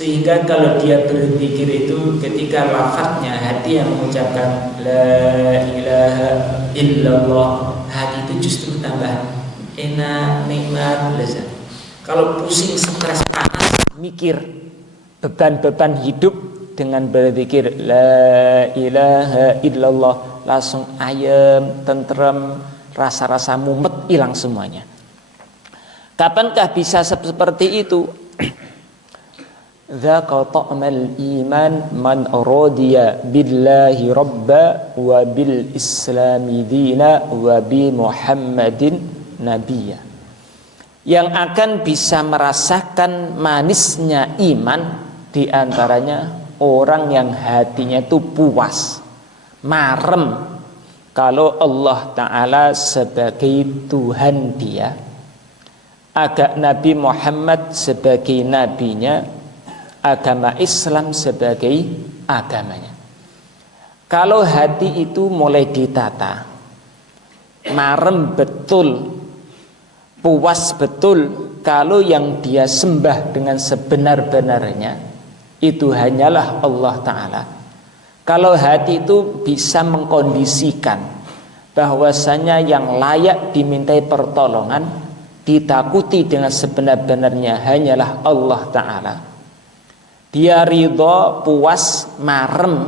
Sehingga kalau dia berzikir itu ketika lafadznya hati yang mengucapkan la ilaha illallah, hati itu justru tambah enak, nikmat, lezat. Kalau pusing, stres, panas, mikir beban-beban hidup, dengan berzikir la ilaha illallah langsung ayem, tentrem, rasa-rasa mumet hilang semuanya. Kapankah bisa seperti itu? Dzaqa ta'mal iman man radiya billahi rabba wa bil islami dina wa bi Muhammadin nabiyya. Yang akan bisa merasakan manisnya iman diantaranya orang yang hatinya itu puas, marem kalau Allah Ta'ala sebagai Tuhan dia, agak Nabi Muhammad sebagai nabinya, agama Islam sebagai agamanya. Kalau hati itu mulai ditata, marem betul, puas betul, kalau yang dia sembah dengan sebenar-benarnya itu hanyalah Allah Ta'ala. Kalau hati itu bisa mengkondisikan bahwasanya yang layak dimintai pertolongan, ditakuti dengan sebenar-benarnya hanyalah Allah Ta'ala, dia ridho, puas, marem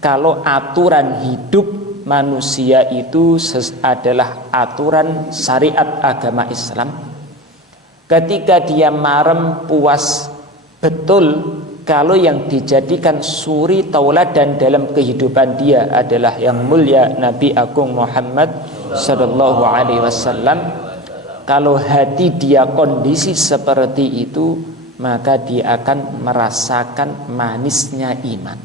kalau aturan hidup manusia itu adalah aturan syariat agama Islam. Ketika dia marem, puas betul kalau yang dijadikan suri tauladan dalam kehidupan dia adalah yang mulia Nabi Agung Muhammad sallallahu alaihi wasallam, kalau hati dia kondisi seperti itu, maka dia akan merasakan manisnya iman.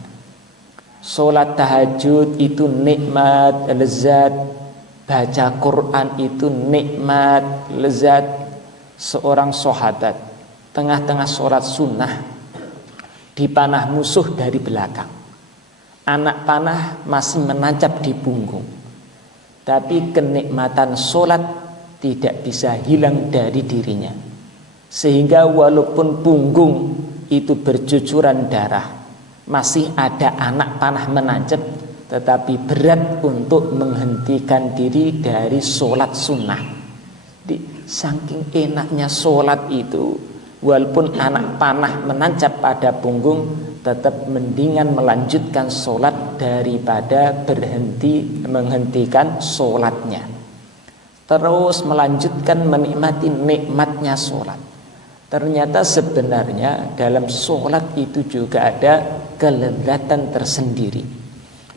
Sholat tahajud itu nikmat, lezat. Baca Quran itu nikmat, lezat. Seorang sahabat tengah-tengah sholat sunnah dipanah musuh dari belakang. Anak panah masih menancap di punggung, tapi kenikmatan sholat tidak bisa hilang dari dirinya. Sehingga walaupun punggung itu bercucuran darah, masih ada anak panah menancap, tetapi berat untuk menghentikan diri dari sholat sunnah. Saking enaknya sholat itu, walaupun anak panah menancap pada punggung, tetap mendingan melanjutkan sholat daripada menghentikan sholatnya. Terus melanjutkan menikmati nikmatnya sholat. Ternyata sebenarnya dalam sholat itu juga ada kelezatan tersendiri.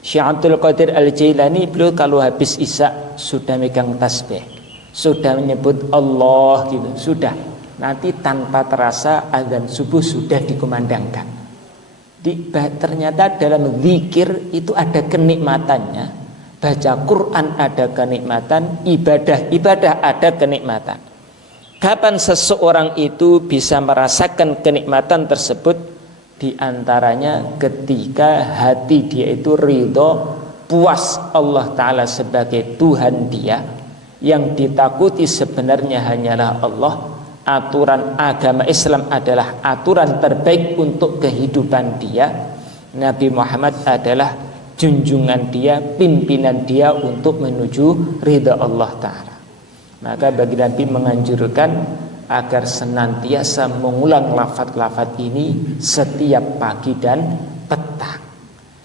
Syekh Abdul Qadir Al-Jailani, beliau kalau habis isya sudah megang tasbih, sudah menyebut Allah gitu, sudah. Nanti tanpa terasa azan subuh sudah dikumandangkan. Ternyata dalam zikir itu ada kenikmatannya. Baca Quran ada kenikmatan, ibadah ada kenikmatan. Kapan seseorang itu bisa merasakan kenikmatan tersebut? Di antaranya ketika hati dia itu ridho, puas Allah Ta'ala sebagai Tuhan dia, yang ditakuti sebenarnya hanyalah Allah. Aturan agama Islam adalah aturan terbaik untuk kehidupan dia. Nabi Muhammad adalah junjungan dia, pimpinan dia untuk menuju ridha Allah Ta'ala. Maka bagi Nabi menganjurkan agar senantiasa mengulang lafaz-lafaz ini setiap pagi dan petang,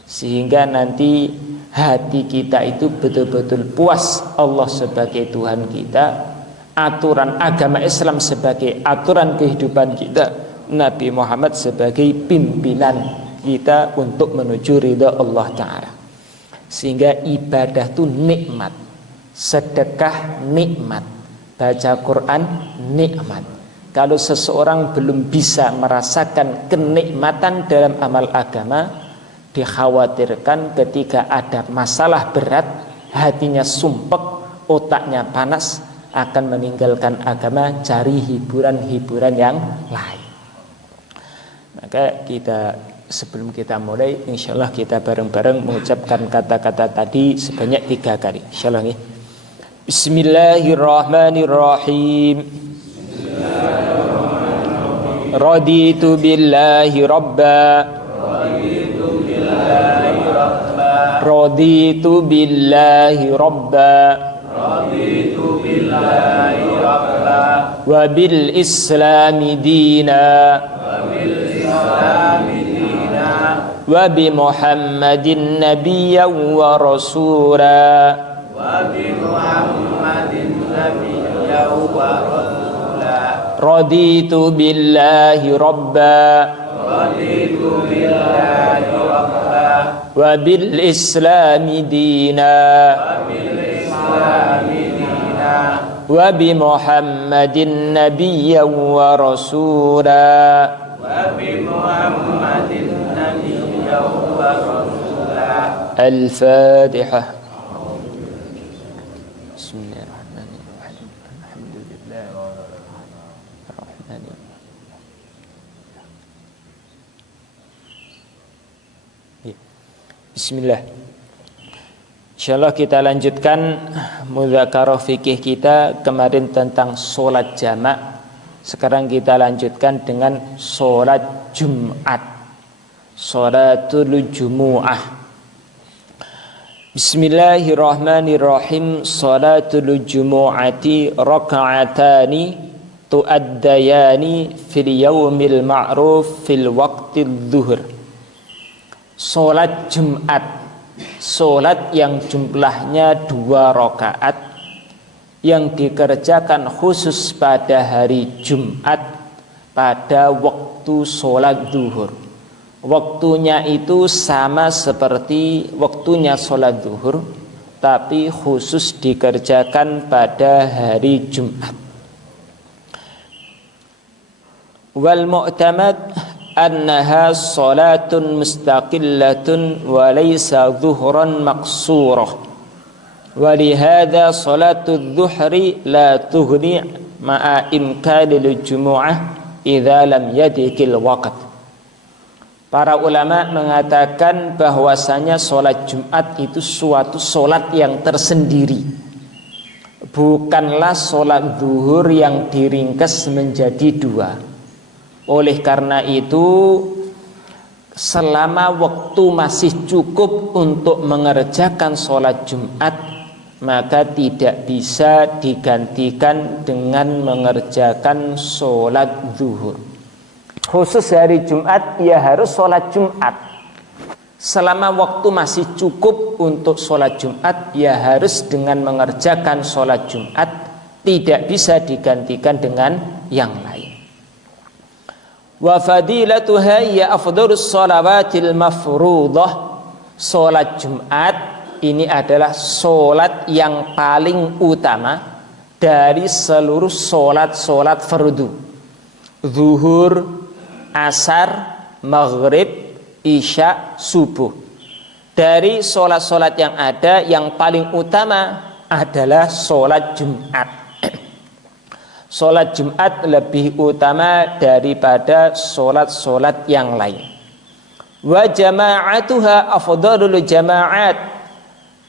sehingga nanti hati kita itu betul-betul puas Allah sebagai Tuhan kita, aturan agama Islam sebagai aturan kehidupan kita, Nabi Muhammad sebagai pimpinan kita untuk menuju ridha Allah Ta'ala. Sehingga ibadah itu nikmat, sedekah nikmat, baca Quran nikmat. Kalau seseorang belum bisa merasakan kenikmatan dalam amal agama, dikhawatirkan ketika ada masalah berat, hatinya sumpek, otaknya panas, akan meninggalkan agama, cari hiburan-hiburan yang lain. Maka sebelum kita mulai, insyaallah kita bareng-bareng mengucapkan kata-kata tadi sebanyak 3 kali. Insyaallah ya. Bismillahirrahmanirrahim. Raditu billahi rabba. Raditu billahi rabba. Wa bil islami dina. Wa bi Muhammadin nabiyyan wa rasula. Raditu billahi rabba. Wa bil islami dina. Wa bi Muhammadin nabiyyan wa rasula. Al-Fatihah. Bismillahirrahmanirrahim. Alhamdulillah. Bismillah. Insyaallah kita lanjutkan mudzakarah fikih kita kemarin tentang sholat jamak. Sekarang kita lanjutkan dengan sholat Jumat. Sholatul Jumu'ah. Bismillahirrahmanirrahim. Sholatul Jumu'ati raka'atani tu'addayani fil yaumil ma'ruf fil waqtil zuhur. Sholat Jumat, sholat yang jumlahnya 2 rakaat yang dikerjakan khusus pada hari Jumat pada waktu sholat zuhur. Waktunya itu sama seperti waktunya sholat zuhur, tapi khusus dikerjakan pada hari Jumat. Wal mu'tamad annaha salatun mustaqillatun wa laysa zuhran maqsurah. Walihada salatul zuhri la tughni ma'a imkanil jumu'ah idza lam yadikil waqt. Para ulama mengatakan bahwasanya sholat Jumat itu suatu sholat yang tersendiri, bukanlah sholat zuhur yang diringkas menjadi 2. Oleh karena itu, selama waktu masih cukup untuk mengerjakan sholat Jumat, maka tidak bisa digantikan dengan mengerjakan sholat zuhur. Khusus hari Jumat, ya harus sholat Jumat. Selama waktu masih cukup untuk sholat Jumat, ya harus dengan mengerjakan sholat Jumat, tidak bisa digantikan dengan yang lain. Wa fadilatuha ya afdhalus shalawatil mafruḍah. Sholat Jumat ini adalah sholat yang paling utama dari seluruh sholat-sholat fardu. Zuhur, asar, maghrib, isya, subuh. Dari sholat-sholat yang ada, yang paling utama adalah sholat Jumat. Sholat Jumat lebih utama daripada sholat-sholat yang lain. Wa jama'atuha afdhalul jama'at.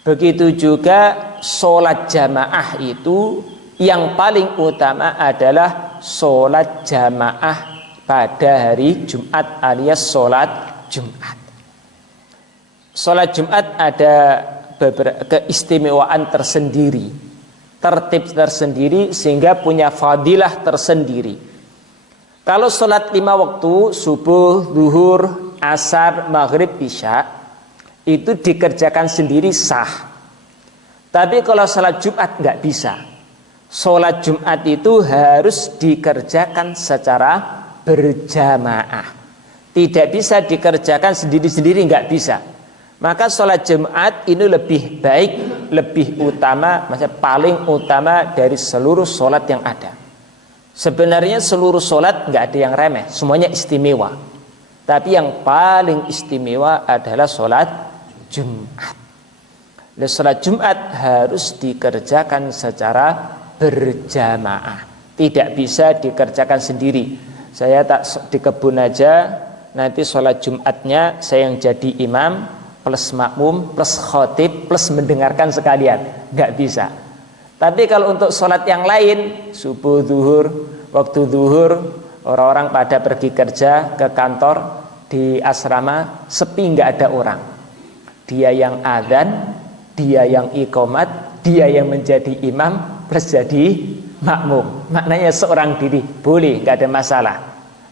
Begitu juga sholat jamaah itu yang paling utama adalah sholat jamaah pada hari Jumat alias sholat Jumat. Sholat Jumat ada beberapa keistimewaan tersendiri, tertib tersendiri, sehingga punya fadilah tersendiri. Kalau sholat 5 waktu, subuh, zuhur, asar, maghrib, isya, itu dikerjakan sendiri sah. Tapi kalau sholat Jumat nggak bisa. Sholat Jumat itu harus dikerjakan secara berjamaah, tidak bisa dikerjakan sendiri-sendiri, nggak bisa. Maka sholat Jumat ini lebih baik, lebih utama, maksudnya paling utama dari seluruh sholat yang ada. Sebenarnya seluruh sholat nggak ada yang remeh, semuanya istimewa. Tapi yang paling istimewa adalah sholat Jumat. Dan sholat Jumat harus dikerjakan secara berjamaah, tidak bisa dikerjakan sendiri. Saya tak di kebun aja, nanti sholat Jumatnya saya yang jadi imam, plus makmum, plus khotib, plus mendengarkan sekalian. Nggak bisa. Tapi kalau untuk sholat yang lain, subuh, zuhur, waktu zuhur, Orang-orang pada pergi kerja ke kantor, di asrama sepi, nggak ada orang. Dia yang adzan, dia yang iqomat, dia yang menjadi imam plus jadi makmum. Maknanya seorang diri, boleh, nggak ada masalah.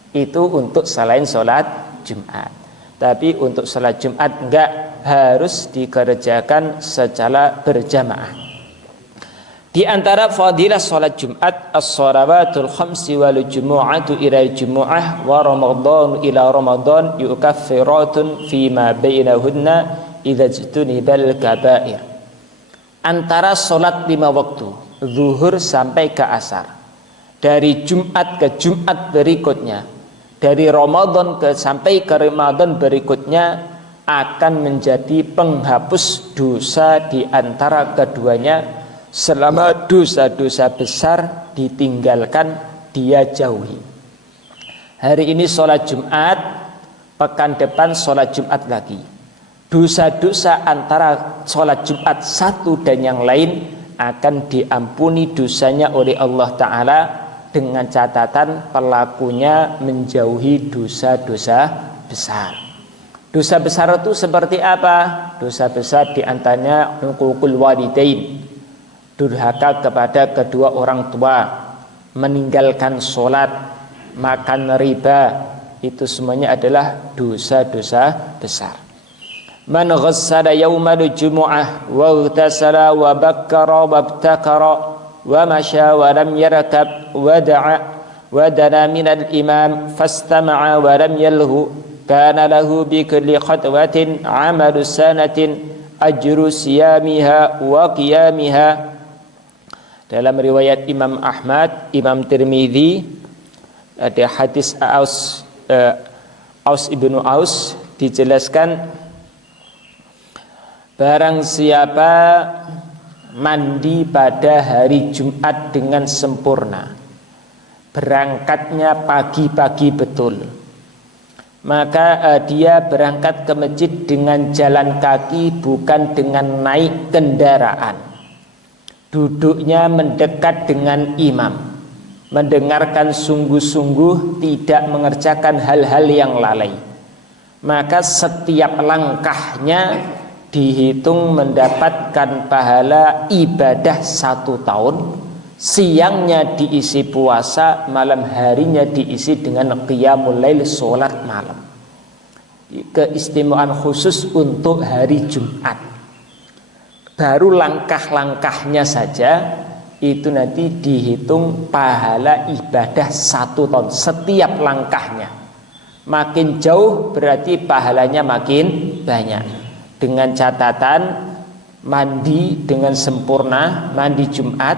Itu untuk selain sholat Jumat. Tapi untuk sholat Jumat enggak, harus dikerjakan secara berjamaah. Di antara fadilah sholat Jumat, as-shalawatul khamsi wal jumu'atu ila jumu'ah wa ramadhan ila ramadhan yukaffiratun fima bainahunna idza jtunibal kaba'ir. Antara sholat 5 waktu, zuhur sampai ke asar, dari Jumat ke Jumat berikutnya, dari Ramadan sampai ke Ramadan berikutnya, akan menjadi penghapus dosa di antara keduanya, selama dosa-dosa besar ditinggalkan, dia jauhi. Hari ini sholat Jumat, pekan depan sholat Jumat lagi. Dosa-dosa antara sholat Jumat satu dan yang lain akan diampuni dosanya oleh Allah Ta'ala, dengan catatan pelakunya menjauhi dosa-dosa besar. Dosa besar itu seperti apa? Dosa besar diantaranya uququl walidain, durhaka kepada kedua orang tua, meninggalkan sholat, makan riba, itu semuanya adalah dosa-dosa besar. Man ghassala yaumal jumu'ah wa ightasala wa bakkara wa ibtakara wa masya wa lam yarkab wa da'a wa dana minal imam fastama'a wa lam yalhu kana lahu bi kulli khatwatin amalu sanatin ajru siyamiha wa qiyamiha. Dalam riwayat Imam Ahmad, Imam Tirmidzi, ada hadis Aus ibnu Aus, dijelaskan barang siapa mandi pada hari Jumat dengan sempurna, berangkatnya pagi-pagi betul, maka dia berangkat ke masjid dengan jalan kaki, bukan dengan naik kendaraan. Duduknya mendekat dengan imam, mendengarkan sungguh-sungguh, tidak mengerjakan hal-hal yang lalai. Maka setiap langkahnya dihitung mendapatkan pahala ibadah 1 tahun. Siangnya diisi puasa, malam harinya diisi dengan qiyamul lail, sholat malam. Keistimewaan khusus untuk hari Jumat. Baru langkah-langkahnya saja itu nanti dihitung pahala ibadah 1 tahun setiap langkahnya. Makin jauh berarti pahalanya makin banyak. Dengan catatan mandi dengan sempurna, mandi Jumat,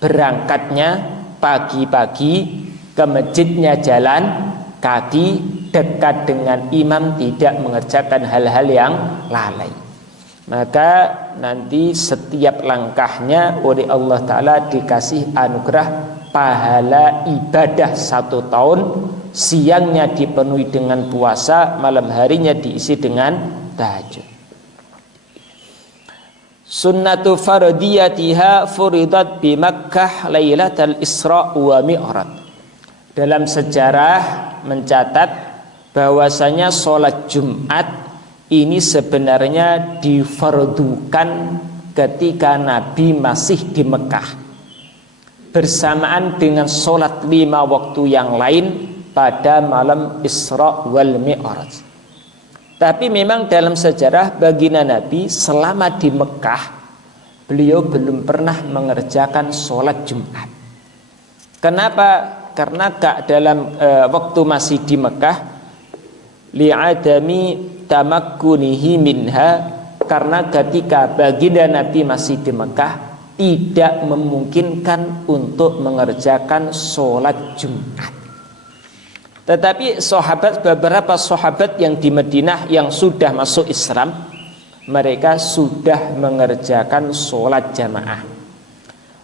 berangkatnya pagi-pagi, ke masjidnya jalan kaki, dekat dengan imam, tidak mengerjakan hal-hal yang lalai. Maka nanti setiap langkahnya oleh Allah Ta'ala dikasih anugerah pahala ibadah 1 tahun. Siangnya dipenuhi dengan puasa, malam harinya diisi dengan tahajud. Sunnatu fardiyatiha furidat bi Makkah lailatal Isra wa Mi'raj. Dalam sejarah mencatat bahwasanya sholat Jumat ini sebenarnya difardukan ketika Nabi masih di Mekah, bersamaan dengan sholat 5 waktu yang lain pada malam Isra wal Mi'raj. Tapi memang dalam sejarah baginda Nabi selama di Mekah, beliau belum pernah mengerjakan sholat Jumat. Kenapa? Karena dalam waktu masih di Mekah, li'adami tamakkunihi minha, karena ketika baginda Nabi masih di Mekah tidak memungkinkan untuk mengerjakan sholat Jumat. Tetapi beberapa sahabat yang di Madinah yang sudah masuk Islam, mereka sudah mengerjakan sholat jamaah.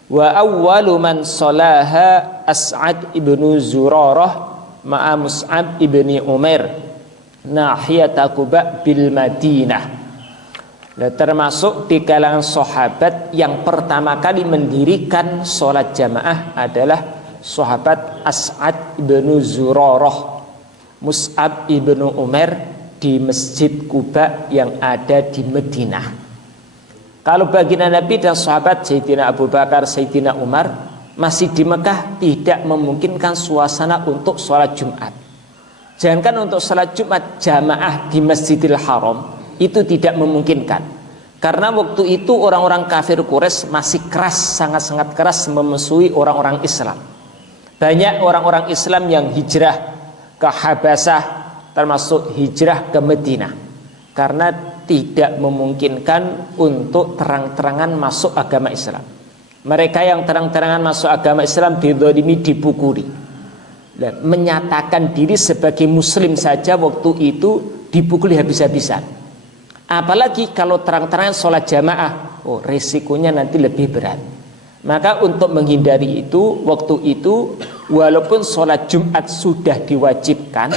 Wa awwalu man sholaha As'ad ibnu Zurarah ma'a Mus'ab ibni Umair nahiyata Quba bil Madinah. Termasuk di kalangan sahabat yang pertama kali mendirikan sholat jamaah adalah sahabat As'ad ibnu Zurarah, Mus'ab ibnu Umair di Masjid Quba yang ada di Madinah. Kalau baginda Nabi dan sahabat Sayyidina Abu Bakar, Sayyidina Umar masih di Mekah, tidak memungkinkan suasana untuk sholat Jumat. Jangankan untuk sholat Jumat jamaah di Masjidil Haram, itu tidak memungkinkan. Karena waktu itu orang-orang kafir Quraisy masih keras, sangat-sangat keras memusuhi orang-orang Islam. Banyak orang-orang Islam yang hijrah ke Habasyah, termasuk hijrah ke Madinah, karena tidak memungkinkan untuk terang-terangan masuk agama Islam. Mereka yang terang-terangan masuk agama Islam dizalimi, dipukuli, dan menyatakan diri sebagai muslim saja waktu itu dipukuli habis-habisan. Apalagi kalau terang-terangan sholat jamaah, resikonya nanti lebih berat. Maka untuk menghindari itu, waktu itu walaupun sholat Jumat sudah diwajibkan,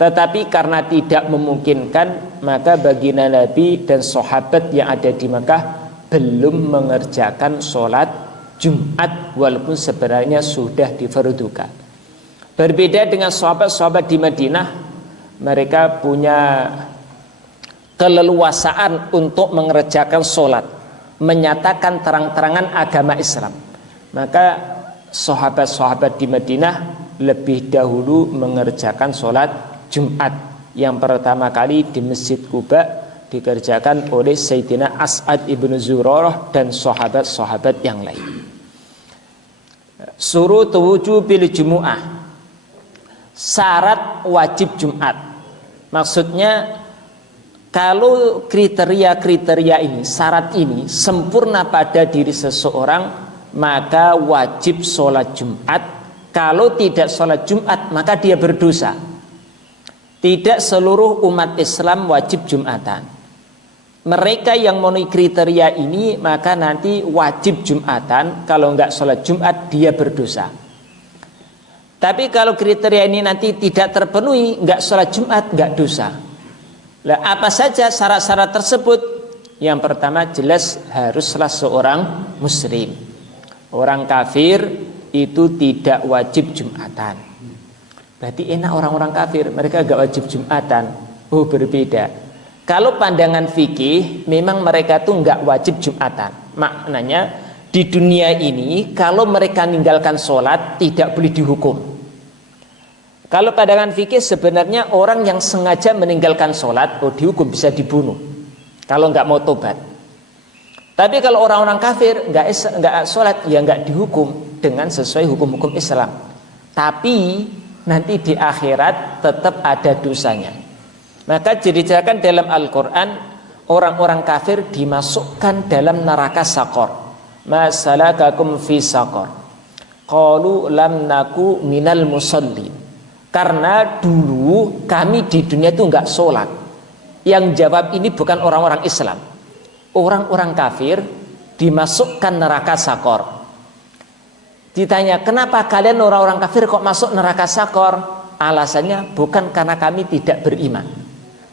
tetapi karena tidak memungkinkan, maka baginda Nabi dan sahabat yang ada di Mekah belum mengerjakan sholat Jumat walaupun sebenarnya sudah difardukan. Berbeda dengan sahabat-sahabat di Madinah, mereka punya keleluasaan untuk mengerjakan sholat, menyatakan terang-terangan agama Islam. Maka sahabat-sahabat di Madinah lebih dahulu mengerjakan sholat Jumat. Yang pertama kali di Masjid Quba dikerjakan oleh Sayyidina As'ad ibnu Zurarah dan sahabat-sahabat yang lain. Surut wujubil Jumu'ah, syarat wajib Jumat. Maksudnya kalau kriteria-kriteria ini, syarat ini sempurna pada diri seseorang, maka wajib sholat Jumat. Kalau tidak sholat Jumat, maka dia berdosa. Tidak seluruh umat Islam wajib Jumatan. Mereka yang memenuhi kriteria ini, maka nanti wajib Jumatan. Kalau enggak sholat Jumat, dia berdosa. Tapi kalau kriteria ini nanti tidak terpenuhi, enggak sholat Jumat, enggak dosa. Lah, apa saja syarat-syarat tersebut? Yang pertama, jelas haruslah seorang muslim. Orang kafir itu tidak wajib Jumatan. Berarti enak orang-orang kafir, mereka gak wajib Jumatan. Oh, berbeda. Kalau pandangan fikih, memang mereka tuh gak wajib Jumatan. Maknanya di dunia ini kalau mereka meninggalkan sholat tidak boleh dihukum. Kalau pandangan fikih sebenarnya orang yang sengaja meninggalkan sholat, dihukum, bisa dibunuh kalau gak mau tobat. Tapi kalau orang-orang kafir gak sholat, ya gak dihukum dengan sesuai hukum-hukum Islam. Tapi nanti di akhirat tetap ada dosanya. Maka diceritakan dalam Al-Quran, orang-orang kafir dimasukkan dalam neraka Saqar. Ma salakakum fi Saqar? Qalu lam naku minal musallin. Karena dulu kami di dunia itu enggak sholat. Yang jawab ini bukan orang-orang Islam. Orang-orang kafir dimasukkan neraka Saqar. Ditanya, kenapa kalian orang-orang kafir kok masuk neraka Saqar? Alasannya bukan karena kami tidak beriman,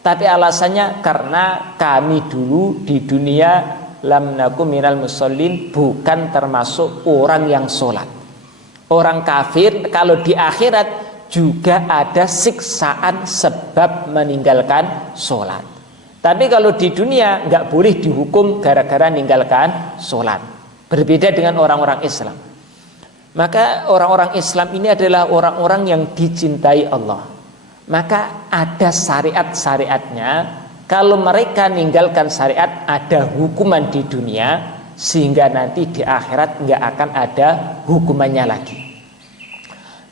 tapi alasannya karena kami dulu di dunia lam nakum minal musallin, bukan termasuk orang yang sholat. Orang kafir kalau di akhirat juga ada siksaan sebab meninggalkan sholat. Tapi kalau di dunia nggak boleh dihukum gara-gara meninggalkan sholat. Berbeda dengan orang-orang Islam. Maka orang-orang Islam ini adalah orang-orang yang dicintai Allah. Maka ada syariat-syariatnya. Kalau mereka meninggalkan syariat, ada hukuman di dunia, sehingga nanti di akhirat nggak akan ada hukumannya lagi.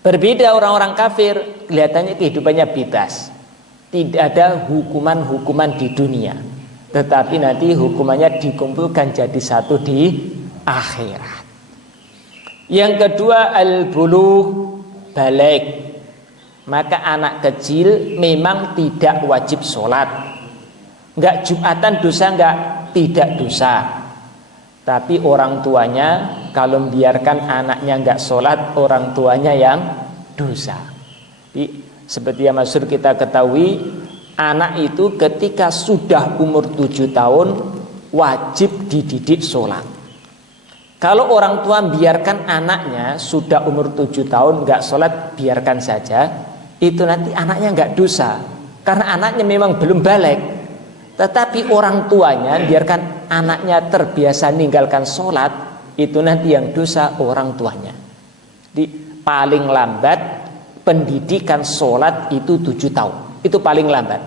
Berbeda orang-orang kafir, kelihatannya kehidupannya bebas, tidak ada hukuman-hukuman di dunia, tetapi nanti hukumannya dikumpulkan jadi satu di akhirat. Yang kedua, al-bulugh, balik. Maka anak kecil memang tidak wajib sholat. Enggak Jumatan dosa, enggak, tidak dosa. Tapi orang tuanya kalau membiarkan anaknya enggak sholat, orang tuanya yang dosa. Jadi, seperti yang masyhur kita ketahui, anak itu ketika sudah umur 7 tahun wajib dididik sholat. Kalau orang tua biarkan anaknya sudah umur 7 tahun nggak sholat, biarkan saja, itu nanti anaknya nggak dosa, karena anaknya memang belum balik. Tetapi orang tuanya biarkan anaknya terbiasa meninggalkan sholat, itu nanti yang dosa orang tuanya. Di paling lambat pendidikan sholat itu 7 tahun, itu paling lambat.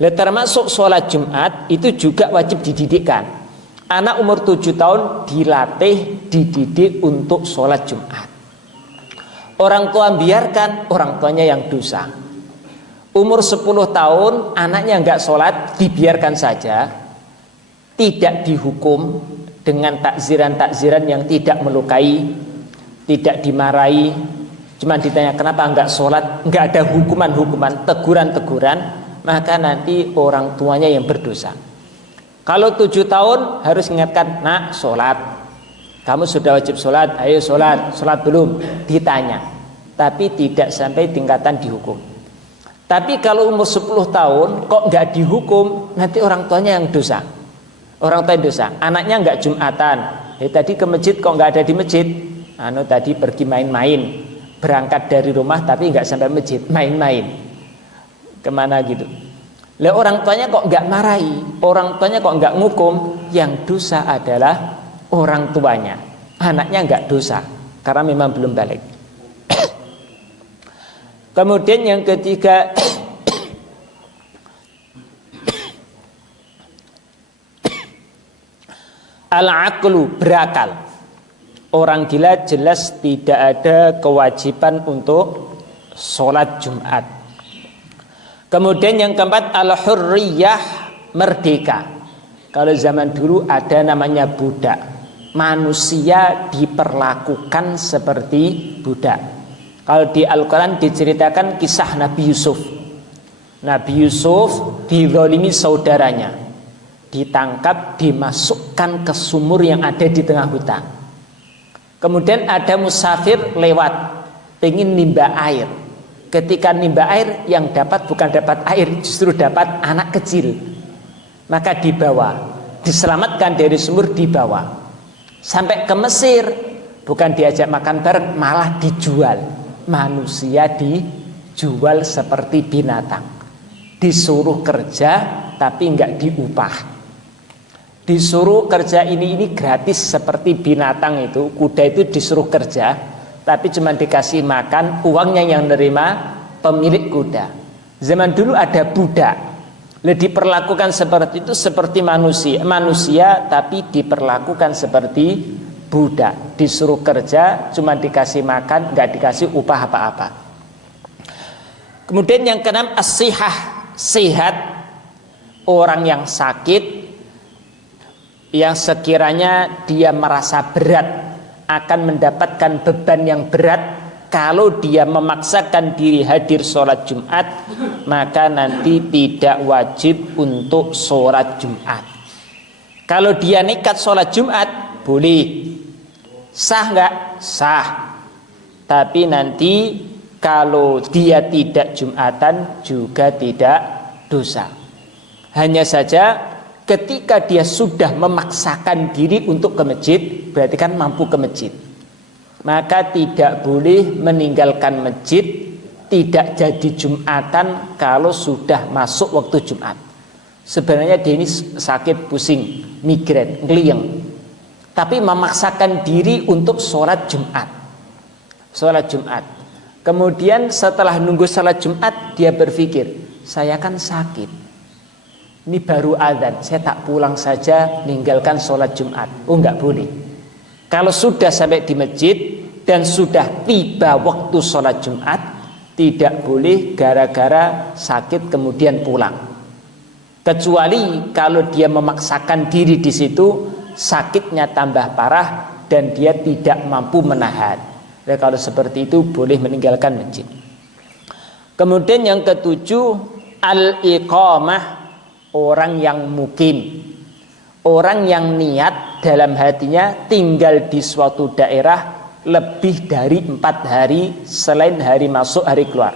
Termasuk sholat Jumat itu juga wajib dididikkan. Anak umur 7 tahun dilatih, dididik untuk sholat Jumat. Orang tua biarkan, orang tuanya yang dosa. Umur 10 tahun anaknya nggak sholat, dibiarkan saja, tidak dihukum dengan takziran-takziran yang tidak melukai, tidak dimarahi, cuma ditanya kenapa nggak sholat, nggak ada hukuman-hukuman, teguran-teguran, maka nanti orang tuanya yang berdosa. Kalau 7 tahun harus ingatkan, nak sholat, kamu sudah wajib sholat, ayo sholat, sholat belum, ditanya, tapi tidak sampai tingkatan dihukum. Tapi kalau umur 10 tahun kok nggak dihukum, nanti orang tuanya yang dosa. Orang tua yang dosa, anaknya nggak Jumatan, tadi ke masjid kok nggak ada di masjid, tadi pergi main-main, berangkat dari rumah tapi nggak sampai masjid, main-main, kemana gitu. Lah orang tuanya kok nggak marahi, orang tuanya kok nggak ngukum, yang dosa adalah orang tuanya, anaknya nggak dosa karena memang belum balik. Kemudian yang ketiga, al-aqlu, berakal. Orang gila jelas tidak ada kewajiban untuk sholat Jumat. Kemudian yang keempat, al-hurriyah, merdeka. Kalau zaman dulu ada namanya budak, manusia diperlakukan seperti budak. Kalau di Al-Quran diceritakan kisah Nabi Yusuf. Nabi Yusuf dizalimi saudaranya, ditangkap, dimasukkan ke sumur yang ada di tengah hutan. Kemudian ada musafir lewat, ingin nimba air. Ketika nimba air, yang dapat bukan dapat air, justru dapat anak kecil. Maka dibawa, diselamatkan dari sumur, dibawa sampai ke Mesir. Bukan diajak makan bareng, malah dijual. Manusia dijual seperti binatang, disuruh kerja tapi nggak diupah, disuruh kerja ini gratis seperti binatang. Itu kuda itu disuruh kerja tapi cuma dikasih makan, uangnya yang nerima pemilik kuda. Zaman dulu ada budak, diperlakukan seperti itu, seperti manusia tapi diperlakukan seperti budak, disuruh kerja cuma dikasih makan, nggak dikasih upah apa-apa. Kemudian yang keenam, as-sihah, sehat. Orang yang sakit, yang sekiranya dia merasa berat akan mendapatkan beban yang berat, kalau dia memaksakan diri hadir sholat Jumat, maka nanti tidak wajib untuk sholat Jumat. Kalau dia nekat sholat Jumat, boleh. Sah nggak? Sah. Tapi nanti kalau dia tidak Jumatan juga tidak dosa. Hanya saja ketika dia sudah memaksakan diri untuk ke masjid, berarti kan mampu ke masjid, maka tidak boleh meninggalkan masjid, tidak jadi Jumatan kalau sudah masuk waktu Jumat. Sebenarnya dia ini sakit, pusing, migrain, ngeliyeng, tapi memaksakan diri untuk sholat Jumat. Sholat Jumat. Kemudian setelah nunggu sholat Jumat, dia berpikir, saya kan sakit, ini baru adzan, saya tak pulang saja meninggalkan sholat Jumat. Oh, enggak boleh. Kalau sudah sampai di masjid dan sudah tiba waktu sholat Jumat, tidak boleh gara-gara sakit kemudian pulang. Kecuali kalau dia memaksakan diri di situ, sakitnya tambah parah dan dia tidak mampu menahan. Nah, kalau seperti itu boleh meninggalkan masjid. Kemudian yang ketujuh, al-iqamah, orang yang mukim, orang yang niat dalam hatinya tinggal di suatu daerah lebih dari 4 hari selain hari masuk hari keluar.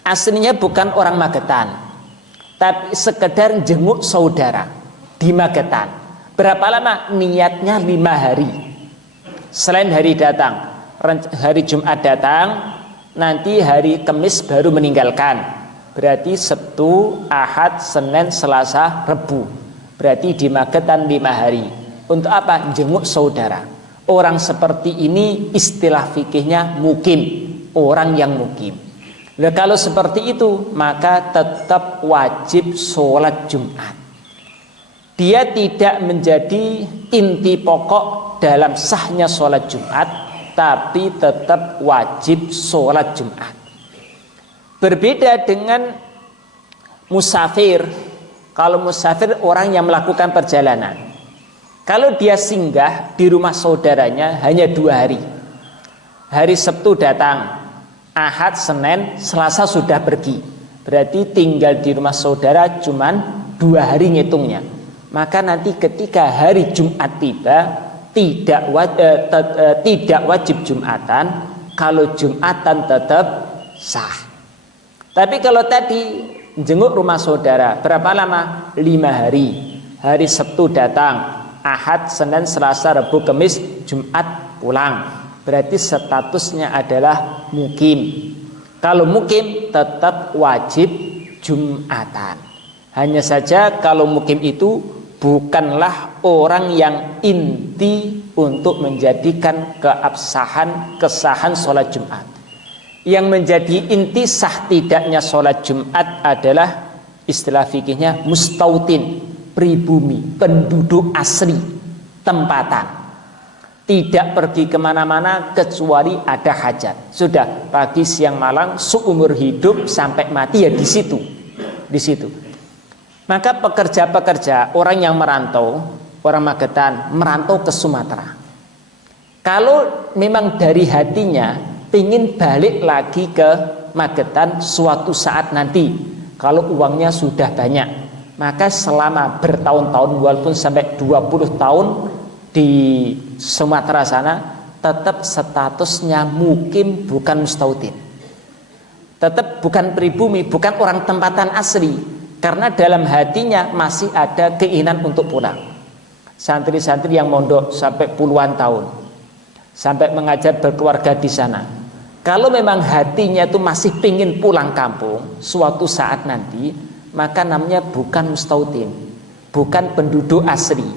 Aslinya bukan orang Magetan, tapi sekedar jenguk saudara di Magetan. Berapa lama? Niatnya 5 hari. Selain hari datang, hari Jumat datang, nanti hari Kamis baru meninggalkan. Berarti Sabtu, Ahad, Senin, Selasa, Rebu. Berarti di Magetan 5 hari. Untuk apa? Jenguk saudara. Orang seperti ini istilah fikihnya mukim, orang yang mukim. Nah, kalau seperti itu maka tetap wajib sholat Jumat. Dia tidak menjadi inti pokok dalam sahnya sholat Jumat, tapi tetap wajib sholat Jumat. Berbeda dengan musafir. Kalau musafir orang yang melakukan perjalanan, kalau dia singgah di rumah saudaranya hanya 2 hari. Hari Sabtu datang, Ahad, Senin, Selasa sudah pergi. Berarti tinggal di rumah saudara cuman 2 hari ngitungnya. Maka nanti ketika hari Jumat tiba, tidak wajib Jumatan. Kalau Jumatan tetap sah. Tapi kalau tadi jenguk rumah saudara berapa lama? 5 hari. Hari Sabtu datang, Ahad, Senin, Selasa, Rabu, Kamis, Jumat pulang. Berarti statusnya adalah mukim. Kalau mukim tetap wajib Jumatan. Hanya saja kalau mukim itu bukanlah orang yang inti untuk menjadikan kesahan sholat Jumat. Yang menjadi inti sah tidaknya sholat Jumat adalah istilah fikihnya mustautin, pribumi, penduduk asli, tempatan. Tidak pergi kemana-mana kecuali ada hajat. Sudah pagi siang malam seumur hidup sampai mati ya di situ. Maka pekerja-pekerja orang yang merantau, orang Magetan merantau ke Sumatera. Kalau memang dari hatinya ingin balik lagi ke Magetan suatu saat nanti, kalau uangnya sudah banyak, maka selama bertahun-tahun walaupun sampai 20 tahun di Sumatera sana tetap statusnya mukim, bukan mustautin. Tetap bukan pribumi, bukan orang tempatan asli, karena dalam hatinya masih ada keinginan untuk pulang. Santri-santri yang mondok sampai puluhan tahun, sampai mengajar berkeluarga di sana, kalau memang hatinya itu masih pingin pulang kampung suatu saat nanti, maka namanya bukan mustautin, bukan penduduk asli,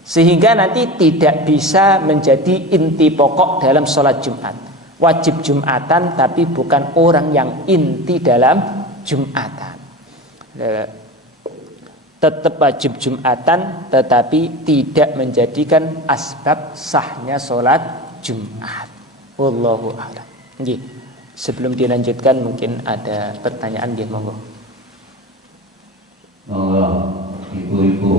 sehingga nanti tidak bisa menjadi inti pokok dalam sholat Jumat. Wajib Jumatan tapi bukan orang yang inti dalam Jumatan. Tetap wajib Jumatan tetapi tidak menjadikan asbab sahnya sholat Jumat. Wallahu a'lam. Nggih. Sebelum dilanjutkan mungkin ada pertanyaan nggih, monggo. Monggo, ibu-ibu.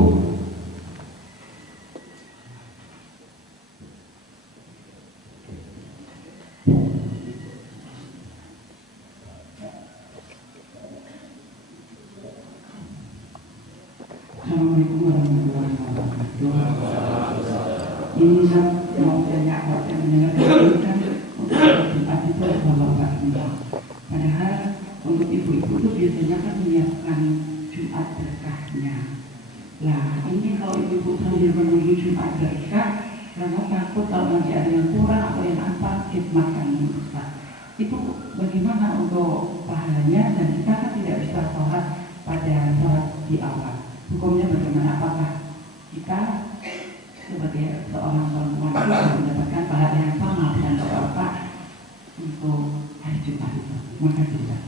Assalamualaikum warahmatullahi wabarakatuh. Ini saya mau tanya apa yang mendengarkan Jumat itu bahwa padahal untuk ibu-ibu itu biasanya kan menyiapkan Jumat berkahnya. Nah ini kalau ibu-ibu sambil menunggu Jumat berkah, karena takut kalau nanti ada yang kurang atau yang apa, khidmatkan Ustaz. Itu bagaimana untuk pahalanya, dan kita kan tidak bisa sholat pada sholat di awal. Hukumnya bagaimana? Apakah kita sebagai seorang perempuan bisa mendapatkan pahala yang sama dengan bapak untuk hari Jumat itu? Maka tidak.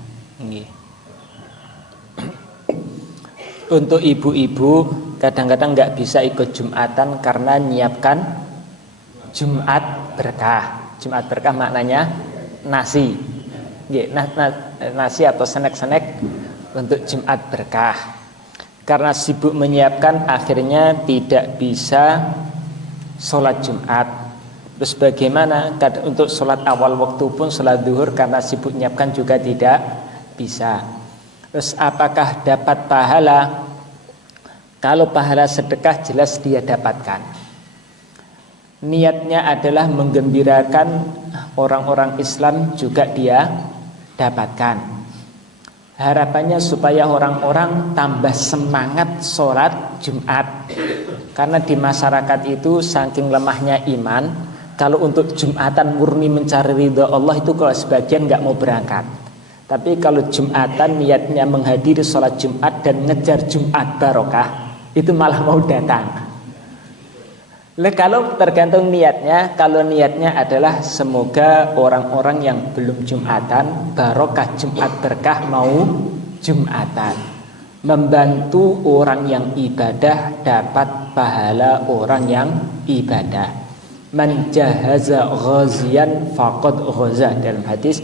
Untuk ibu-ibu kadang-kadang nggak bisa ikut Jumatan karena nyiapkan Jumat berkah. Jumat berkah maknanya nasi, nasi atau snack-snack untuk Jumat berkah. Karena sibuk menyiapkan akhirnya tidak bisa sholat Jumat. Terus bagaimana untuk sholat awal waktu pun sholat zuhur karena sibuk menyiapkan juga tidak bisa. Terus apakah dapat pahala? Kalau pahala sedekah jelas dia dapatkan. Niatnya adalah menggembirakan orang-orang Islam juga dia dapatkan. Harapannya supaya orang-orang tambah semangat sholat Jumat. Karena di masyarakat itu saking lemahnya iman, Kalau untuk Jumatan murni mencari ridha Allah itu kalau sebagian nggak mau berangkat. Tapi kalau Jumatan niatnya menghadiri sholat Jumat dan ngejar Jumat barokah, itu malah mau datang. Kalau tergantung niatnya, kalau niatnya adalah semoga orang-orang yang belum Jumatan barokah Jumat berkah mau Jumatan, membantu orang yang ibadah dapat pahala orang yang ibadah. Man jahaza ghazian faqad ghaza, dalam hadis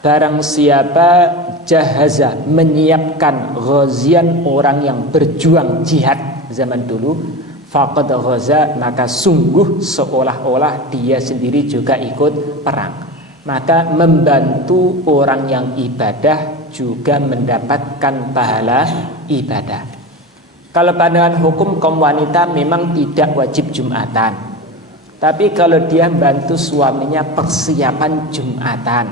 barang siapa jahaza menyiapkan ghazian orang yang berjuang jihad zaman dulu, faqad ghaza maka sungguh seolah-olah dia sendiri juga ikut perang. Maka membantu orang yang ibadah juga mendapatkan pahala ibadah. Kalau pandangan hukum kaum wanita memang tidak wajib Jumatan, tapi kalau dia bantu suaminya persiapan Jumatan,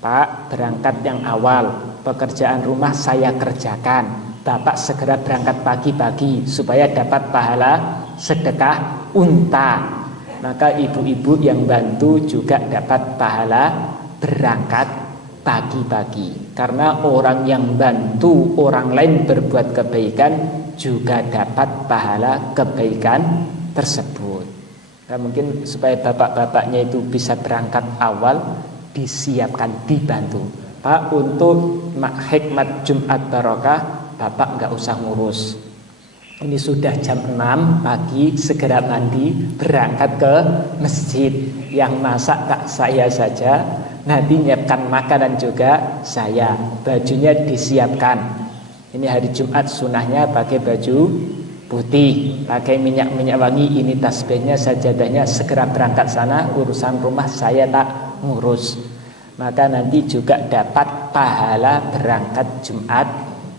Pak berangkat yang awal, pekerjaan rumah saya kerjakan, Bapak segera berangkat pagi-pagi supaya dapat pahala sedekah unta. Maka ibu-ibu yang bantu juga dapat pahala berangkat pagi-pagi. Karena orang yang bantu orang lain berbuat kebaikan juga dapat pahala kebaikan tersebut. Nah, mungkin supaya bapak-bapaknya itu bisa berangkat awal, disiapkan, dibantu. Pak, untuk hikmat Jumat barokah Bapak nggak usah ngurus. Ini sudah jam 6 pagi, segera mandi, berangkat ke masjid. Yang masak tak saya saja, nanti nyiapkan makanan juga saya. Bajunya disiapkan. Ini hari Jumat sunahnya pakai baju putih, pakai minyak wangi, ini tasbihnya, sajadahnya, segera berangkat sana, urusan rumah saya tak ngurus. Maka nanti juga dapat pahala berangkat Jumat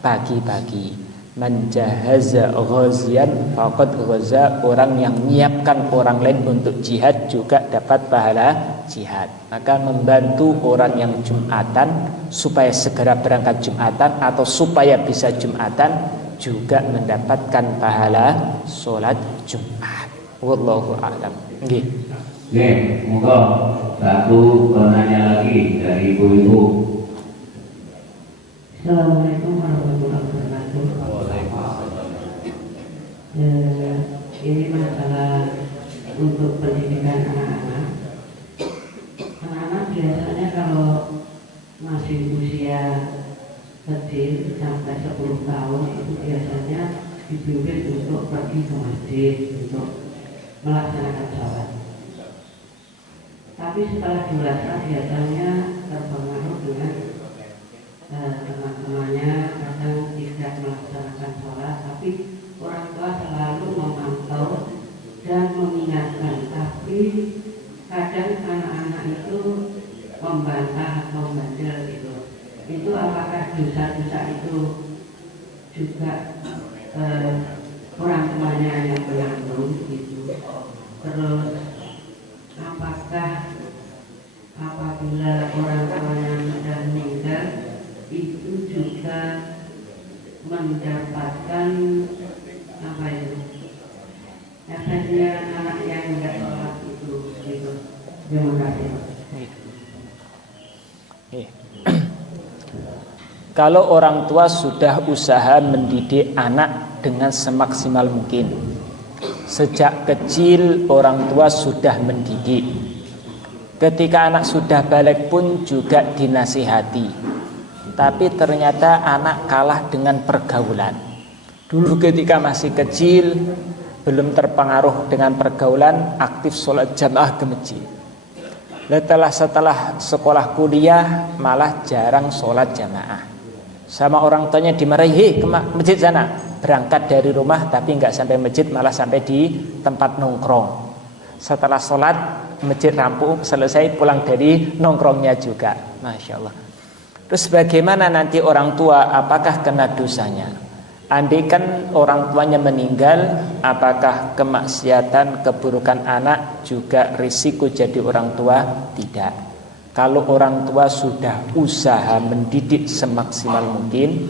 pagi-pagi. Menjahaza ghazian faqad ghaza, orang yang menyiapkan orang lain untuk jihad juga dapat pahala jihad. Maka membantu orang yang Jumatan supaya segera berangkat Jumatan atau supaya bisa Jumatan juga mendapatkan pahala sholat Jumat. Wallahu a'lam. Nggih. Oke, monggo satu penanya lagi dari ibu-ibu. Assalamualaikum warahmatullahi wabarakatuh. Ini masalah untuk pendidikan anak-anak. Anak-anak biasanya kalau masih usia kecil sampai 10 tahun itu biasanya dibimbing untuk pergi ke masjid untuk melaksanakan sholat. Tapi setelah dewasa biasanya terpengaruh dengan teman-temannya kadang tidak melaksanakan sholat, tapi orang tua selalu memantau dan mengingatkan. Tapi kadang anak-anak itu membantah atau membandel gitu. Itu apakah dosa-dosa itu juga orang tuanya yang menanggung gitu? Terus apakah apabila orang tuanya sudah meninggal itu juga mendapatkan apa itu efeknya anak yang tidak sholat itu gitu. Terima kasih. Kalau orang tua sudah usaha mendidik anak dengan semaksimal mungkin, sejak kecil orang tua sudah mendidik, ketika anak sudah balik pun juga dinasihati, tapi ternyata anak kalah dengan pergaulan. Dulu ketika masih kecil belum terpengaruh dengan pergaulan, aktif sholat jamaah ke masjid. Setelah sekolah kuliah malah jarang sholat jamaah. Sama orang tuanya dimarahi, hei ke masjid sana. Berangkat dari rumah tapi nggak sampai masjid, malah sampai di tempat nongkrong. Setelah sholat masjid rampung selesai, pulang dari nongkrongnya juga. Masya Allah. Terus bagaimana nanti orang tua, apakah kena dosanya? Andaikan orang tuanya meninggal, apakah kemaksiatan, keburukan anak juga risiko jadi orang tua? Tidak. Kalau orang tua sudah usaha mendidik semaksimal mungkin,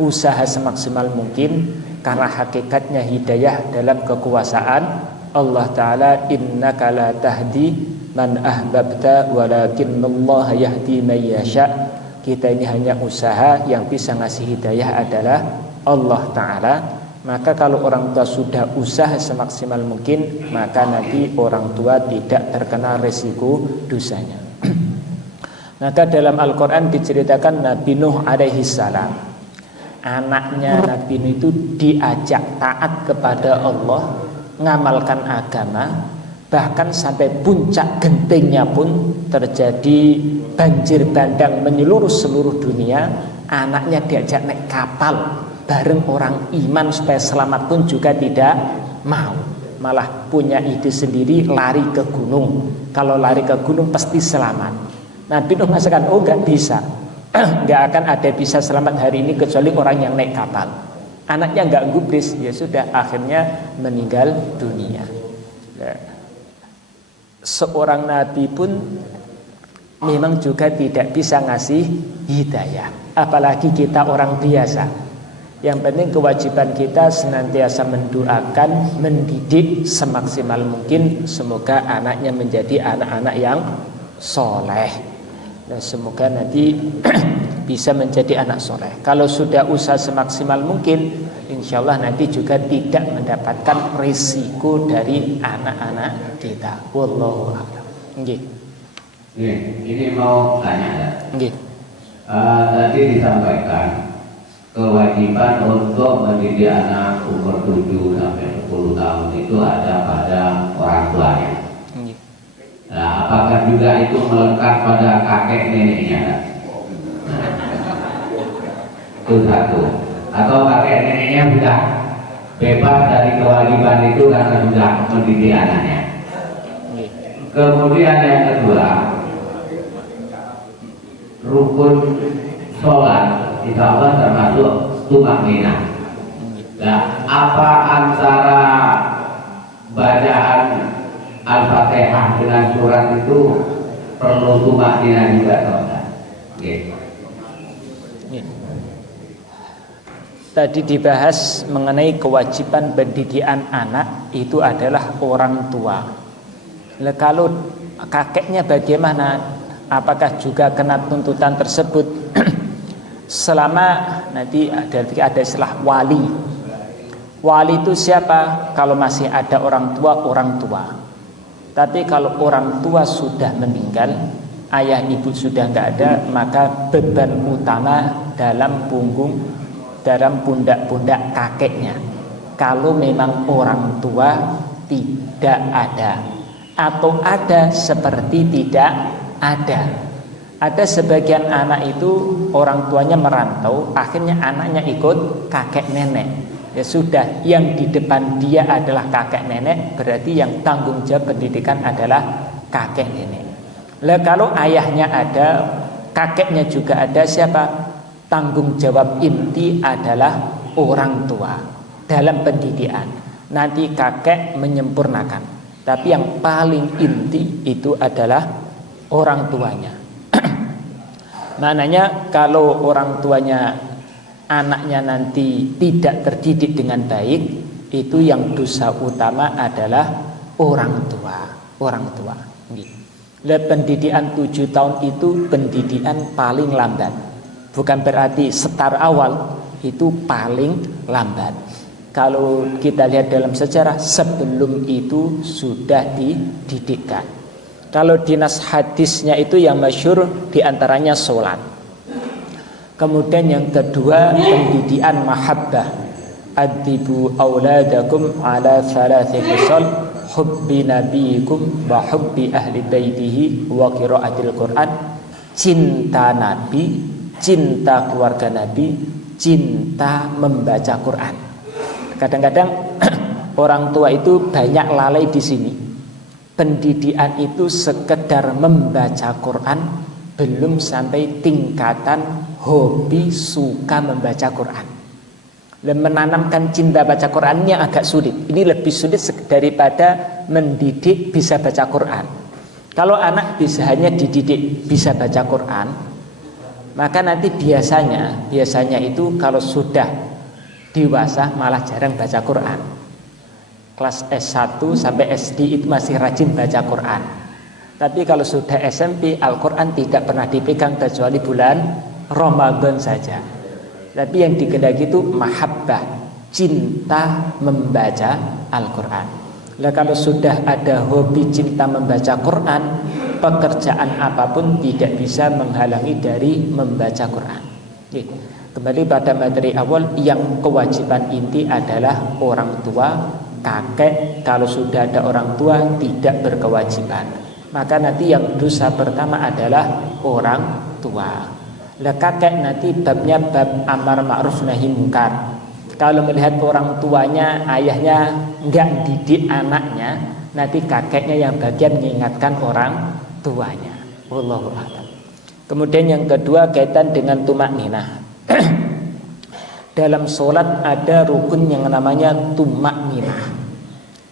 usaha semaksimal mungkin, karena hakikatnya hidayah dalam kekuasaan Allah Ta'ala, innaka la tahdi man ahbabta walakinallaha yahdi may yasha. Kita ini hanya usaha, yang bisa ngasih hidayah adalah Allah Ta'ala. Maka kalau orang tua sudah usaha semaksimal mungkin, maka nanti orang tua tidak terkena resiko dosanya. Maka dalam Al-Quran diceritakan Nabi Nuh alaihi salam, anaknya Nabi Nuh itu diajak taat kepada Allah, ngamalkan agama, bahkan sampai puncak gentingnya pun terjadi banjir bandang menyeluruh seluruh dunia. Anaknya diajak naik kapal bareng orang iman supaya selamat pun juga tidak mau, malah punya ide sendiri lari ke gunung. Kalau lari ke gunung pasti selamat. Nabi Nuh mengatakan, oh nggak bisa, nggak akan ada bisa selamat hari ini kecuali orang yang naik kapal. Anaknya nggak gubris, ya sudah, akhirnya meninggal dunia. Seorang nabi pun memang juga tidak bisa ngasih hidayah, apalagi kita orang biasa. Yang penting kewajiban kita senantiasa mendoakan, mendidik semaksimal mungkin, semoga anaknya menjadi anak-anak yang soleh. Dan semoga nanti bisa menjadi anak soleh. Kalau sudah usaha semaksimal mungkin, insya Allah nanti juga tidak mendapatkan risiko dari anak-anak kita. Wallahu a'lam. Nggih. Ini mau tanya. Nggih. Tadi disampaikan kewajiban untuk mendidik anak umur 7 sampai 10 tahun itu ada pada orang tuanya. Nah, apakah juga itu melekat pada kakek neneknya? Itu satu. Atau kakek neneknya sudah bebas dari kewajiban itu karena sudah mendidik anaknya. Kemudian yang kedua, rukun sholat insya Allah termasuk tumakninah. Nah, apa antara bacaan Al-Fatihah dengan surat itu perlu tumakninah juga, saudara? Tadi dibahas mengenai kewajiban pendidikan anak itu adalah orang tua. Nah, kalau kakeknya bagaimana? Apakah juga kena tuntutan tersebut? Selama nanti ada istilah wali. Wali itu siapa? Kalau masih ada orang tua. Tapi kalau orang tua sudah meninggal, ayah ibu sudah nggak ada, maka beban utama dalam pundak-pundak kakeknya. Kalau memang orang tua tidak ada, atau ada seperti tidak ada. Ada sebagian anak itu orang tuanya merantau, akhirnya anaknya ikut kakek nenek. Ya sudah, yang di depan dia adalah kakek nenek, berarti yang tanggung jawab pendidikan adalah kakek nenek. Lah kalau ayahnya ada, kakeknya juga ada, siapa? Tanggung jawab inti adalah orang tua dalam pendidikan. Nanti kakek menyempurnakan, tapi yang paling inti itu adalah orang tuanya. Maknanya kalau orang tuanya, anaknya nanti tidak terdidik dengan baik, itu yang dosa utama adalah orang tua. Pendidikan 7 tahun itu pendidikan paling lambat. Bukan berarti start awal, itu paling lambat. Kalau kita lihat dalam sejarah, sebelum itu sudah dididikkan. Kalau di nas hadisnya itu yang masyhur diantaranya sholat. Kemudian yang kedua pendidikan mahabbah. Adibu auladakum ala thalathi khisal, hubbi nabiyikum wa hubbi ahli baitihi wa qiraatil Quran. Cinta Nabi, cinta keluarga Nabi, cinta membaca Quran. Kadang-kadang orang tua itu banyak lalai di sini. Pendidikan itu sekedar membaca Quran, belum sampai tingkatan hobi suka membaca Quran. Dan menanamkan cinta baca Qurannya agak sulit. Ini lebih sulit daripada mendidik bisa baca Quran. Kalau anak bisa hanya dididik bisa baca Quran, maka nanti biasanya itu kalau sudah dewasa malah jarang baca Quran. Kelas S1 sampai SD itu masih rajin baca Quran. Tapi kalau sudah SMP, Al-Quran tidak pernah dipegang kecuali bulan Ramadan saja. Tapi yang dikehendaki itu mahabbah, cinta membaca Al-Quran. Nah, kalau sudah ada hobi cinta membaca Quran, pekerjaan apapun tidak bisa menghalangi dari membaca Quran. Oke. Kembali pada materi awal, yang kewajiban inti adalah orang tua, kakek. Kalau sudah ada orang tua tidak berkewajiban, maka nanti yang dosa pertama adalah orang tua. Lah kakek nanti babnya bab amar ma'ruf nahi mungkar. Kalau melihat orang tuanya, ayahnya enggak didik anaknya, nanti kakeknya yang bagian mengingatkan orang tuanya. Wallahu a'lam. Kemudian yang kedua kaitan dengan tumak ninah. Dalam sholat ada rukun yang namanya tumak ninah,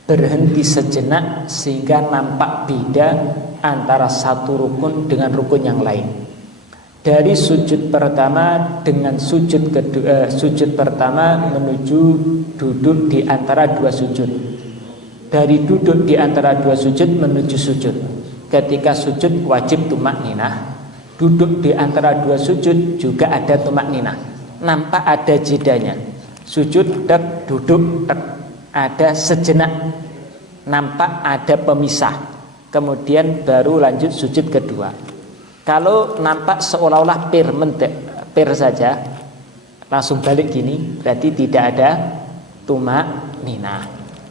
berhenti sejenak sehingga nampak beda antara satu rukun dengan rukun yang lain. Dari sujud pertama dengan sujud kedua, sujud pertama menuju duduk di antara dua sujud. Dari duduk di antara dua sujud menuju sujud. Ketika sujud wajib tumak ninah. Duduk di antara dua sujud juga ada tumak ninah. Nampak ada jedanya. Sujud tek, duduk tek. Ada sejenak. Nampak ada pemisah. Kemudian baru lanjut sujud kedua. Kalau nampak seolah-olah pir saja, langsung balik gini, berarti tidak ada tumak ninah.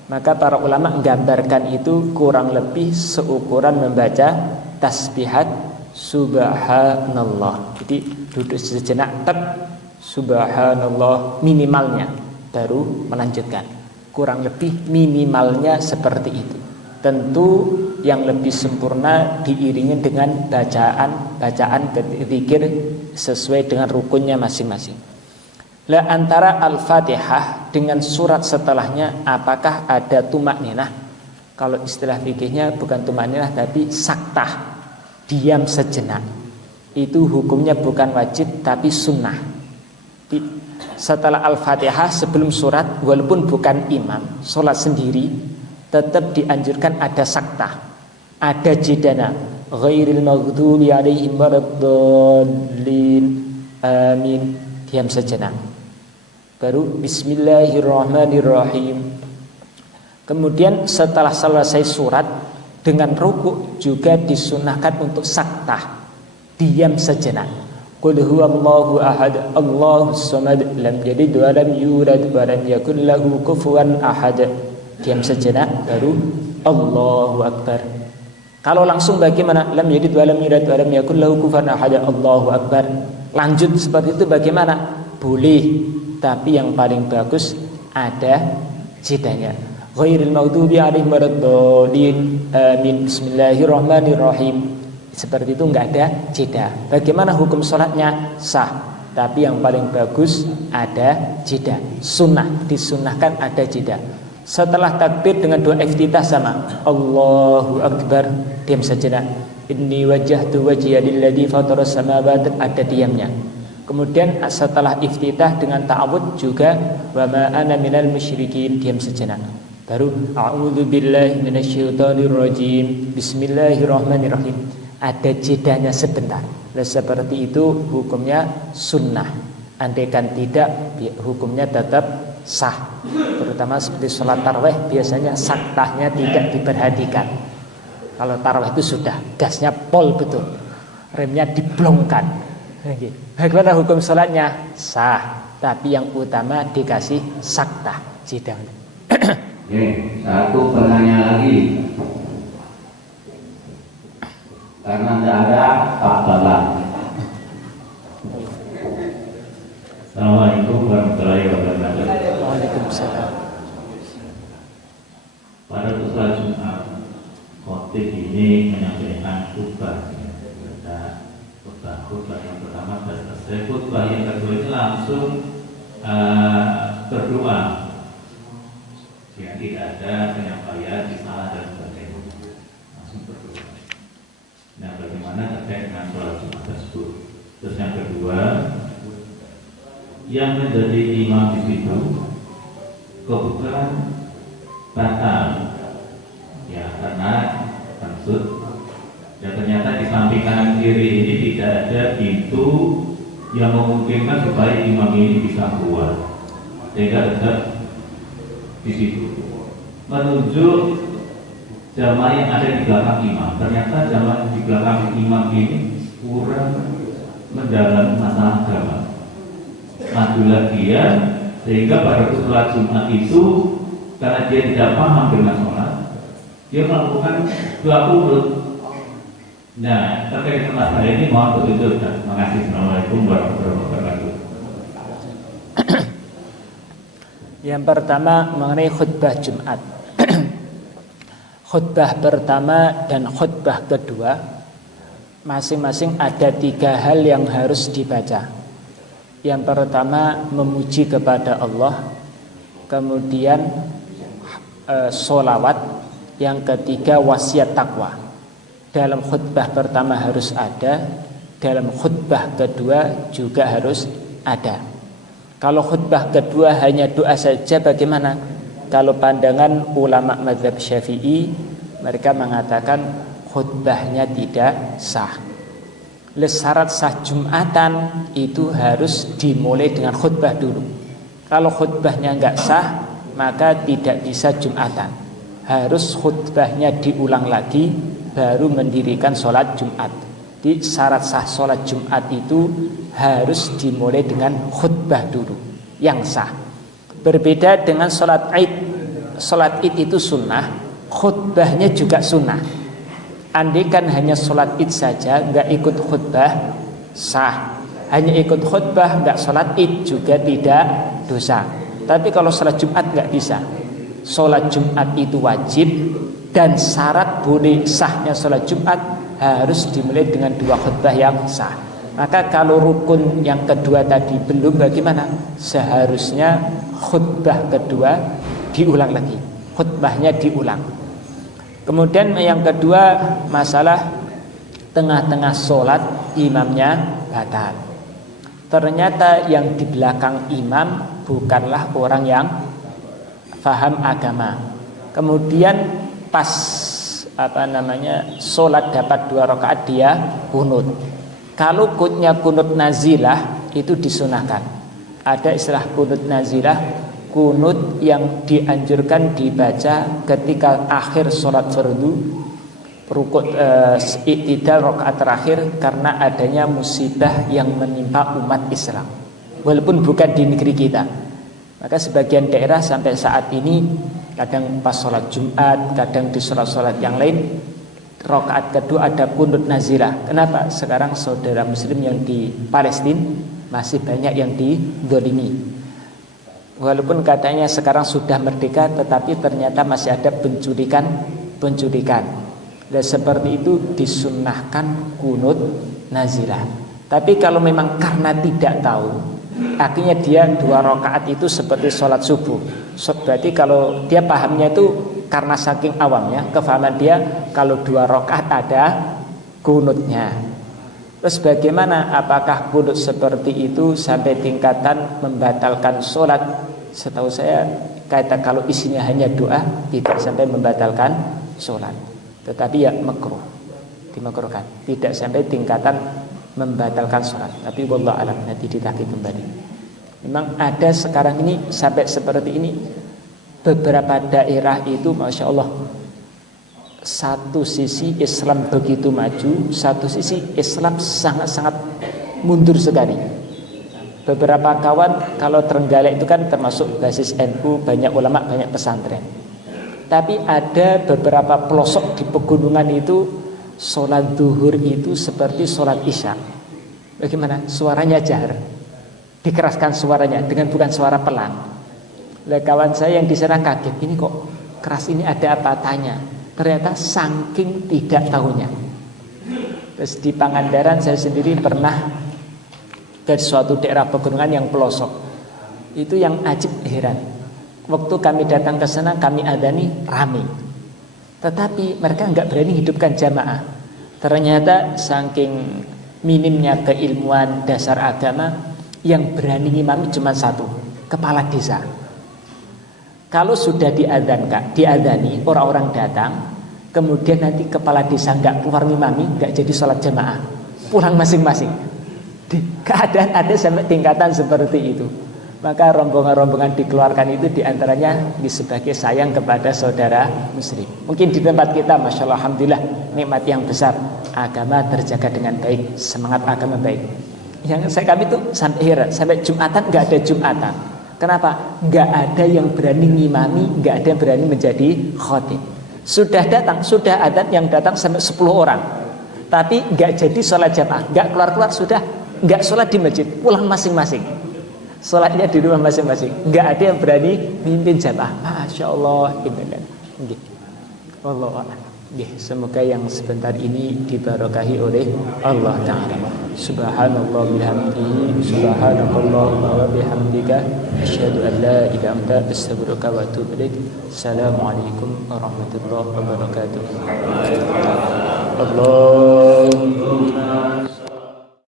Maka para ulama menggambarkan itu kurang lebih seukuran membaca tasbihat subhanallah. Jadi duduk sejenak, tek, subhanallah minimalnya, baru melanjutkan. Kurang lebih minimalnya seperti itu. Tentu yang lebih sempurna diiringi dengan bacaan zikir sesuai dengan rukunnya masing-masing. Lah antara Al-Fatihah dengan surat setelahnya apakah ada tumak ninah? Kalau istilah fikihnya bukan tumak ninah tapi saktah, diam sejenak. Itu hukumnya bukan wajib tapi sunnah. Setelah Al-Fatihah sebelum surat, walaupun bukan imam, sholat sendiri, tetap dianjurkan ada saktah, ada jedana, ghairil maghdubi alaihim waladdallin, amin, diam sejenak. Baru bismillahirrahmanirrahim. Kemudian setelah selesai surat dengan rukuk juga disunahkan untuk saktah, diam sejenak. Qul huwallahu ahad, Allahus samad, lam yalid wa lam yulad wa lam yakul lahu kufuwan ahad. Diam sejenak baru Allahu akbar. Kalau langsung bagaimana? Lam yalid wa lam yulad wa lam yakul lahu kufuwan ahad, Allahu akbar. Lanjut seperti itu bagaimana? Boleh, tapi yang paling bagus ada jedanya. Ghairil maghdubi alaihim waladdallin, amin, bismillahirrahmanirrahim. Seperti itu enggak ada jeda. Bagaimana hukum sholatnya? Sah, tapi yang paling bagus ada jeda. Sunnah, disunahkan ada jeda. Setelah takbir dengan doa iftitah sama Allahu akbar, diam sejenak. Inni wajjahtu wajhiya lilladzi fataras samawati, ada diamnya. Kemudian setelah iftitah dengan ta'awudz juga wa ma ana minal musyrikin, diam sejenak. Baru a'udzu billahi minasyaitonir rajim, bismillahirrahmanirrahim. Ada jedanya sebentar. Nah, seperti itu hukumnya sunnah. Andaikan tidak, hukumnya tetap sah. Terutama seperti sholat tarawih, biasanya saktahnya tidak diperhatikan. Kalau tarawih itu sudah gasnya pol betul, remnya diblongkan. Bagaimana hukum sholatnya? Sah, tapi yang utama dikasih saktah, jeda. Satu pertanyaan lagi. Karena tidak ada Pak Bapak. Assalamualaikum warahmatullahi wabarakatuh. Waalaikumsalam. Pada sholat Jumat, khotib ini menyampaikan khutbah. Khutbah yang pertama selesai, khutbah yang kedua ini langsung berdoa. Ya, tidak ada penyampaian risalah dan sebagainya, langsung berdoa. Nah, bagaimana terkait dengan sholat Jumat tersebut? Terus yang kedua, yang menjadi imam di situ kebetulan batal, ya, karena maksud Ya ternyata di samping kanan kiri ini tidak ada pintu yang memungkinkan supaya imam ini bisa keluar, sehingga tetap di situ. Menunjuk jamaah yang ada di belakang imam. Ternyata jamaah di belakang imam ini kurang mendalam masalah agama. Majulah dia, sehingga pada sholat Jumat itu karena dia tidak paham dengan sholat, dia melakukan dua kunut. Nah, terkait masalah ini mohon petunjuk. Terima kasih. Assalamualaikum warahmatullahi wabarakatuh. Yang pertama mengenai khutbah Jumat. Khutbah pertama dan khutbah kedua masing-masing ada 3 hal yang harus dibaca. Yang pertama memuji kepada Allah, kemudian sholawat, yang ketiga wasiat takwa. Dalam khutbah pertama harus ada, dalam khutbah kedua juga harus ada. Kalau khutbah kedua hanya doa saja bagaimana? Kalau pandangan ulama mazhab Syafi'i, mereka mengatakan khutbahnya tidak sah. Syarat sah Jumatan itu harus dimulai dengan khutbah dulu. Kalau khutbahnya enggak sah, maka tidak bisa Jumatan. Harus khutbahnya diulang lagi, baru mendirikan sholat Jumat. Di syarat sah sholat Jumat itu harus dimulai dengan khutbah dulu yang sah. Berbeda dengan sholat Id. Sholat Id itu sunnah, khutbahnya juga sunnah. Andaikan hanya sholat Id saja, nggak ikut khutbah, sah. Hanya ikut khutbah, nggak sholat Id juga tidak dosa. Tapi kalau sholat Jumat nggak bisa. Sholat Jumat itu wajib, dan syarat boleh sahnya sholat Jumat harus dimulai dengan 2 khutbah yang sah. Maka kalau rukun yang kedua tadi belum, bagaimana? Seharusnya khutbah kedua diulang lagi, khutbahnya diulang. Kemudian yang kedua, masalah tengah-tengah sholat imamnya batal. Ternyata yang di belakang imam bukanlah orang yang paham agama. Kemudian pas sholat dapat 2 rakaat dia kunut. Kalau kunutnya kunut nazilah itu disunahkan. Ada istilah kunut nazilah, kunut yang dianjurkan dibaca ketika akhir sholat fardu, rukuk i'tidal rakaat terakhir, karena adanya musibah yang menimpa umat Islam. Walaupun bukan di negeri kita. Maka sebagian daerah sampai saat ini kadang pas sholat Jumat, kadang di sholat-sholat yang lain, rakaat kedua ada kunut nazilah. Kenapa? Sekarang saudara muslim yang di Palestina masih banyak yang dizalimi. Walaupun katanya sekarang sudah merdeka, tetapi ternyata masih ada penculikan. Dan seperti itu disunnahkan kunut nazilah. Tapi kalau memang karena tidak tahu, akhirnya dia 2 rakaat itu seperti sholat subuh. Berarti kalau dia pahamnya itu karena saking awamnya, kefahaman dia kalau 2 rakaat ada kunutnya. Terus bagaimana? Apakah kunut seperti itu sampai tingkatan membatalkan sholat? Setahu saya kata kalau isinya hanya doa tidak sampai membatalkan sholat. Tetapi ya makruh, dimakruhkan. Tidak sampai tingkatan membatalkan sholat. Tapi wallahu alam, nanti ditahqiq kembali. Memang ada sekarang ini sampai seperti ini. Beberapa daerah itu Masya Allah, satu sisi Islam begitu maju, satu sisi Islam sangat-sangat mundur sekali. Beberapa kawan, kalau Trenggalek itu kan termasuk basis NU, banyak ulama, banyak pesantren. Tapi ada beberapa pelosok di pegunungan itu sholat zuhur itu seperti sholat isya. Bagaimana? Suaranya jahar, dikeraskan suaranya dengan bukan suara pelan. Kawan saya yang di sana kaget, ini kok keras, ini ada apa? Tanya. Ternyata saking tidak tahunya. Terus di Pangandaran saya sendiri pernah ke suatu daerah pegunungan yang pelosok. Itu yang ajib heran. Waktu kami datang ke sana, kami adani rame. Tetapi mereka enggak berani hidupkan jamaah. Ternyata saking minimnya keilmuan dasar agama, yang berani imami cuma satu, kepala desa. Kalau sudah diadani, orang-orang datang, kemudian nanti kepala desa nggak keluar ngimami, nggak jadi sholat jamaah, pulang masing-masing. Keadaan ada sampai tingkatan seperti itu. Maka rombongan-rombongan dikeluarkan itu diantaranya sebagai sayang kepada saudara muslim. Mungkin di tempat kita, masya Allah, alhamdulillah, nikmat yang besar, agama terjaga dengan baik, semangat agama baik. Yang saya kami itu sampai heran, sampai Jumatan nggak ada Jumatan. Kenapa? Nggak ada yang berani ngimami, nggak ada yang berani menjadi khotib. Sudah datang, sudah adat yang datang sampai 10 orang, tapi nggak jadi sholat jamaah, nggak keluar-keluar, sudah nggak sholat di masjid, pulang masing-masing. Sholatnya di rumah masing-masing, nggak ada yang berani mimpin jamaah. Masya Allah, Allah. Semoga yang sebentar ini diberkahi oleh Allah Ta'ala. Subhanallah bihamdihi, subhanakallahumma wa bihamdika, asyhadu an la ilaha illa anta, astaghfiruka wa atubu ilaik. Assalamualaikum warahmatullahi wabarakatuh. Allah